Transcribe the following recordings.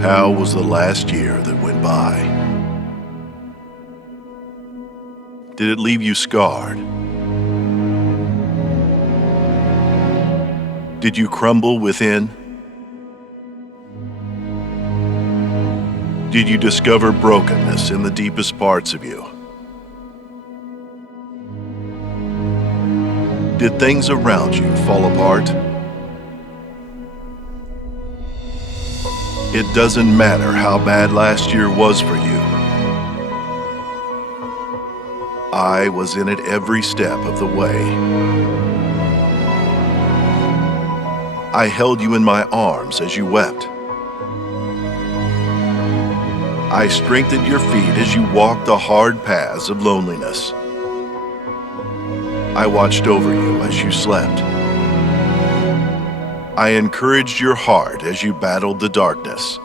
How was the last year that went by? Did it leave you scarred? Did you crumble within? Did you discover brokenness in the deepest parts of you? Did things around you fall apart? It doesn't matter how bad last year was for you. I was in it every step of the way. I held you in my arms as you wept. I strengthened your feet as you walked the hard paths of loneliness. I watched over you as you slept. I encouraged your heart as you battled the darkness.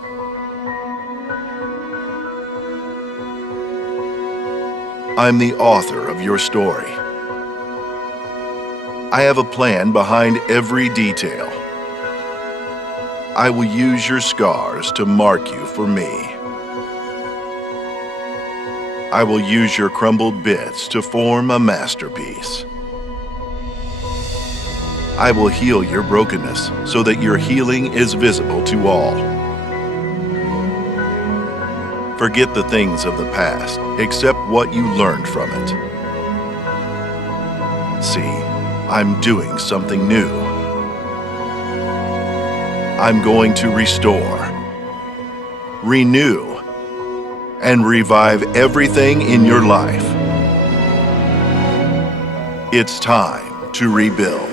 I'm the author of your story. I have a plan behind every detail. I will use your scars to mark you for me. I will use your crumbled bits to form a masterpiece. I will heal your brokenness so that your healing is visible to all. Forget the things of the past, accept what you learned from it. See, I'm doing something new. I'm going to restore, renew, and revive everything in your life. It's time to rebuild.